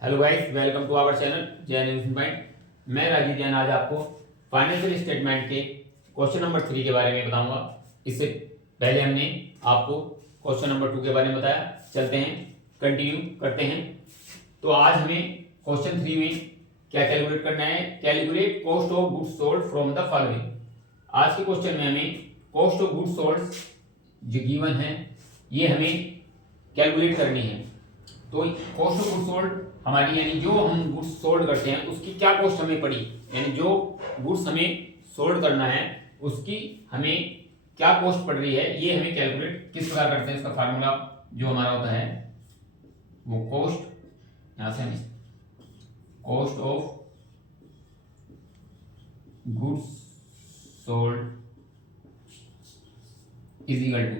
Hello guys, welcome to our channel Jain investment point. मैं राजीव जैन आज आपको फाइनेंशियल स्टेटमेंट के क्वेश्चन नंबर 3 के बारे में बताऊंगा। इससे पहले हमने आपको क्वेश्चन नंबर 2 के बारे में बताया। चलते हैं, कंटिन्यू करते हैं। तो आज हमें क्वेश्चन 3 में क्या कैलकुलेट करना है? Calculate cost of goods sold from the following. आज के क्वेश्चन में हमें कॉस्ट ऑफ गुड्स सोल्ड जो गिवन है ये हमें कैलकुलेट करनी है। तो कॉस्ट ऑफ गुड्स सोल्ड हमारी यानी जो हम गुड्स सोल्ड करते हैं उसकी क्या कॉस्ट हमें पड़ी, यानी जो गुड्स हमें सोल्ड करना है उसकी हमें क्या कॉस्ट पड़ रही है, ये हमें कैलकुलेट किस प्रकार करते हैं। इसका फार्मूला जो हमारा होता है वो कॉस्ट, यहां से हमें cost of goods sold is equal to,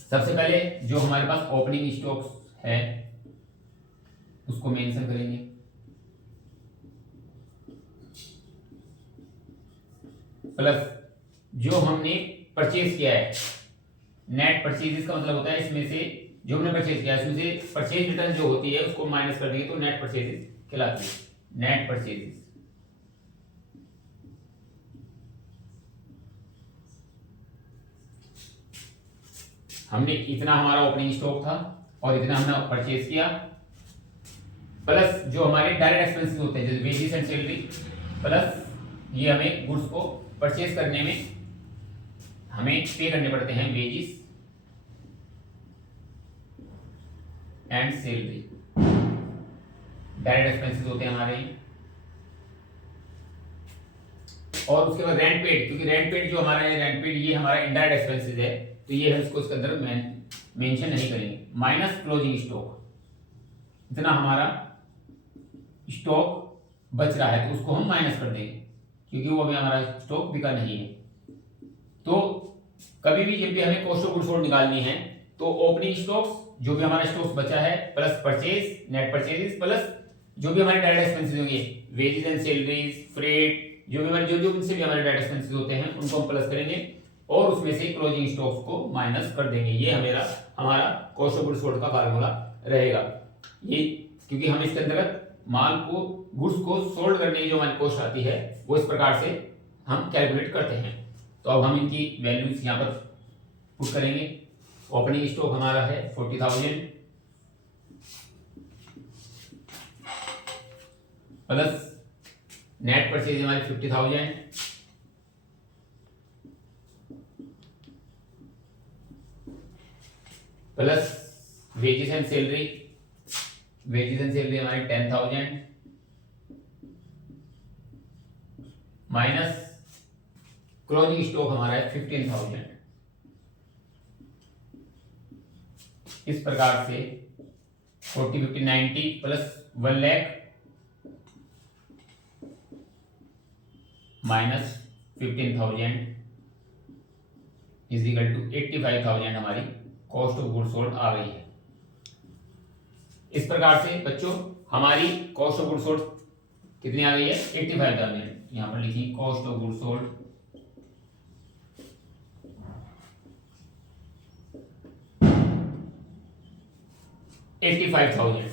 सबसे पहले जो हमारे पास ओपनिंग स्टॉक्स है उसको मेंशन करेंगे, प्लस जो हमने परचेज किया है। नेट परचेज का मतलब होता है इसमें से जो हमने परचेज किया है इसमें से परचेज रिटर्न जो होती है उसको माइनस कर देंगे तो नेट परचेज कहलाती है। नेट परचेज हमने इतना हमारा ओपनिंग स्टॉक था और इतना हमने परचेज किया, प्लस जो हमारे डायरेक्ट एक्सपेंसेस होते हैं जैसे वेजेस एंड सैलरी, प्लस ये हमें गुड्स को परचेज करने में हमें पे करने पड़ते हैं wages and salary, direct expenses होते हैं हमारे। और उसके बाद रेंट पेड, क्योंकि रेंट पेड जो हमारा है रेंट पेड ये हमारा इनडायरेक्ट एक्सपेंसेस है तो ये हम इसको इसके अंदर मेंशन नहीं करेंगे। माइनस क्लोजिंग स्टॉक, इतना हमारा स्टॉक बच रहा है तो उसको हम माइनस कर देंगे क्योंकि वो अभी हमारा स्टॉक बिका नहीं है। तो कभी भी जब भी हमें कॉस्ट ऑफ गुड्स सोल्ड निकालनी है तो ओपनिंग स्टॉक्स जो भी हमारा स्टॉक्स बचा है plus purchase net purchases plus जो भी हमारे डायरेक्ट एक्सपेंसेस होंगे वेजेस एंड सैलरीज फ्रेट जो भी हमारे जो उनसे भी हमारे डायरेक्ट एक्सपेंसेस होते हैं उनको हम प्लस करेंगे और उसमें से क्लोजिंग स्टॉक्स को माइनस कर देंगे। ये हमारा कॉस्ट ऑफ गुड्स सोल्ड का फार्मूला रहेगा। ये क्योंकि हम इसके अंतर्गत माल को गुड्स को सोल्ड करने की जो हमारी कॉस्ट आती है वो इस प्रकार से हम कैलकुलेट करते हैं। तो अब हम इनकी वैल्यूज यहाँ पर पुट करेंगे। ओपनिंग स्टॉक हमारा है 40,000 प्लस नेट परचेज हमारी 50,000 प्लस वेजेस एंड सैलरी हमारी 10,000 माइनस क्लोजिंग स्टॉक हमारा है 15,000। इस प्रकार से 40, 50, 90 plus 1 lakh minus 15,000 is equal to 85,000 हमारी कॉस्ट ऑफ गुड्स सोल्ड आ गई है। इस प्रकार से बच्चों हमारी कॉस्ट ऑफ गुड्स सोल्ड कितनी आ गई है? 85,000। यहां पर लिखिए कॉस्ट ऑफ गुड्स सोल्ड $85,000।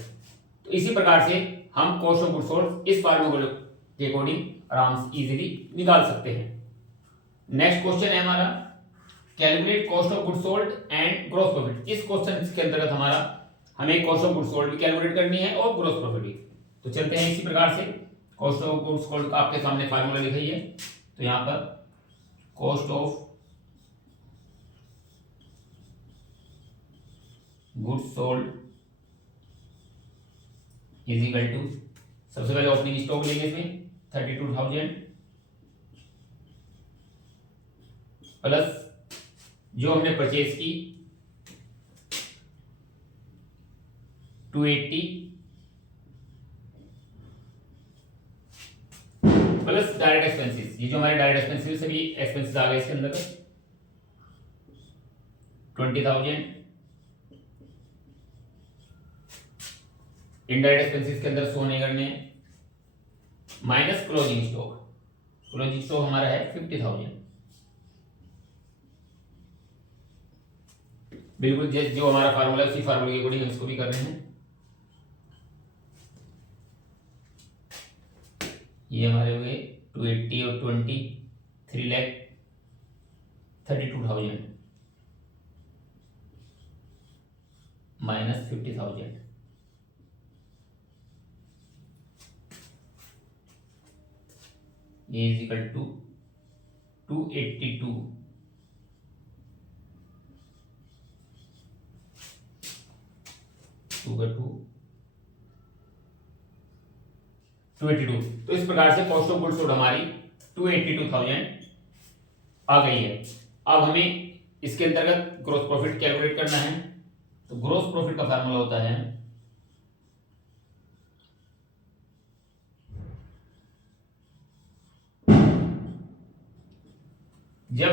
तो इसी प्रकार से हम कॉस्ट ऑफ गुड्स सोल्ड इस फार्मूले के अकॉर्डिंग आराम से इजीली निकाल सकते हैं। नेक्स्ट क्वेश्चन है हमारा calculate cost of goods sold and gross profit. इस क्वेश्चन के अंतर्गत हमारा हमें कॉस्ट ऑफ गुड्स सोल्ड भी कैलकुलेट करनी है और ग्रॉस प्रॉफिट भी। तो चलते हैं इसी प्रकार से। कॉस्ट ऑफ गुड्स सोल्ड का आपके सामने फार्मूला लिखा है तो यहां पर cost of goods sold is equal to, सबसे पहले ओपनिंग स्टॉक लेंगे इसमें 32,000 प्लस जो हमने परचेज की 280 प्लस डायरेक्ट एक्सपेंसेस, ये जो हमारे डायरेक्ट एक्सपेंसेस सभी एक्सपेंसेस आ गए इसके अंदर 20,000 इनडायरेक्ट एक्सपेंसेस के अंदर शो नहीं करने माइनस क्लोजिंग स्टॉक हमारा है 50,000। बिल्कुल जो हमारा फार्मूला उसी फार्मूले के अकॉर्डिंग हम इसको भी कर रहे हैं। ये हमारे हो गए 280 और 20 3,32,000 माइनस 50,000 ये इज इक्वल टू 282 282। तो इस प्रकार से कॉस्ट ऑफ गुड्स सोल्ड हमारी 282,000 आ गई है। अब हमें इसके अंतर्गत ग्रोस प्रॉफिट कैलकुलेट करना है। तो ग्रोस प्रॉफिट का फार्मूला होता है जब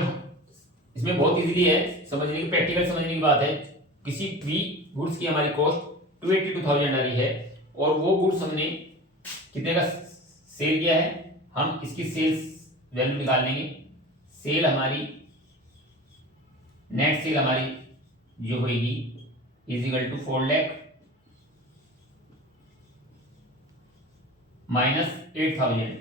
इसमें बहुत इजीली है समझने की, प्रैक्टिकल समझने की बात है। किसी भी गुड्स की हमारी कॉस्ट 282,000 आ रही है और वो गुड्स हमने कितने का सेल किया है, हम इसकी सेल्स वैल्यू निकाल लेंगे। सेल हमारी, नेट सेल हमारी जो होगी is equal to 4 lakh minus 8,000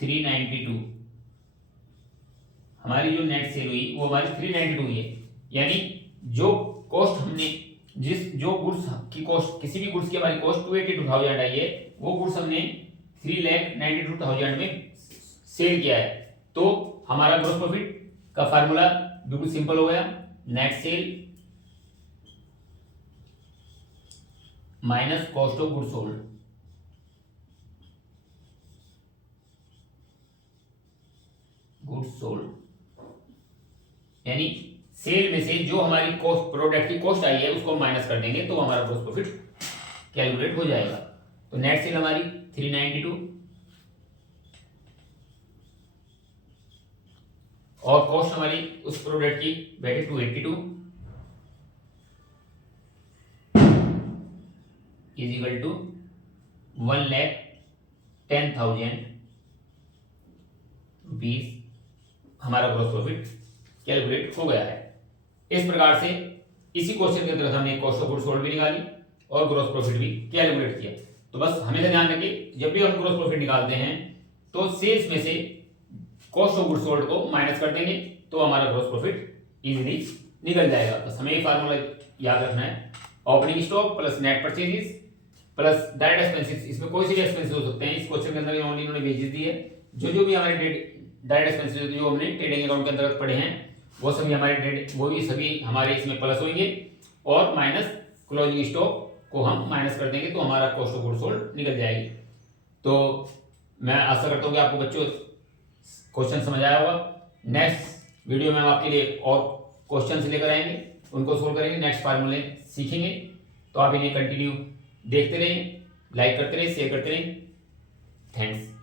392। हमारी जो नेट सेल हुई वो हमारी 392 हुई है। यानी जो कॉस्ट हमने जो गुड्स की कॉस्ट, किसी भी गुड्स की हमारी कॉस्ट 282,000 आई है, वो गुड्स हमने 3,92,000 में सेल किया है। तो हमारा ग्रोस प्रॉफिट का फार्मूला बिल्कुल सिंपल हो गया। Net cell minus cost of goods sold. यानी सेल में से जो हमारी कॉस्ट, प्रोडक्ट की कॉस्ट आई है, उसको माइनस कर देंगे तो हमारा ग्रोस प्रॉफिट कैलकुलेट हो जाएगा। तो नेट सेल हमारी 392 और कॉस्ट हमारी उस प्रोडक्ट की बैठे 282 इज इक्वल टू 1,10,000 रुपीज। हमारा ग्रोस प्रॉफिट कैलकुलेट हो गया है। इस प्रकार से इसी क्वेश्चन के अंतर्गत हमने कॉस्ट ऑफ गुड्स सोल्ड भी निकाली और ग्रोस प्रॉफिट भी कैलकुलेट किया। तो बस हमेशा ध्यान रखिए, जब भी हम ग्रोस प्रॉफिट निकालते हैं तो सेल्स में से कॉस्ट ऑफ गुड्स सोल्ड को माइनस कर देंगे तो हमारा ग्रोस प्रॉफिट इजीली निकल जाएगा। बस हमें ये फार्मूला याद रखना है। Opening stock plus net purchases plus direct expenses, इसमें कोई से भी एक्सपेंसेस हो सकते हैं। इस क्वेश्चन के अंदर इन्होंने वेजेस दी है। जो भी हमारे डायरेक्ट एक्सपेंसेस जो हमने ट्रेडिंग अकाउंट के अंतर्गत पढ़े हैं वो सभी हमारे इसमें प्लस होंगे और माइनस क्लोजिंग स्टॉक को हम माइनस कर देंगे तो हमारा कॉस्ट ऑफ गुड्स सोल्ड निकल जाएगी। तो मैं आशा करता हूँ कि आपको बच्चों क्वेश्चन समझ आया होगा। नेक्स्ट वीडियो में हम आपके लिए और क्वेश्चन लेकर आएंगे, उनको सोल्व करेंगे, नेक्स्ट फार्मूले सीखेंगे। तो आप इन्हें कंटिन्यू देखते रहें, लाइक करते रहें, शेयर करते रहें। थैंक्स।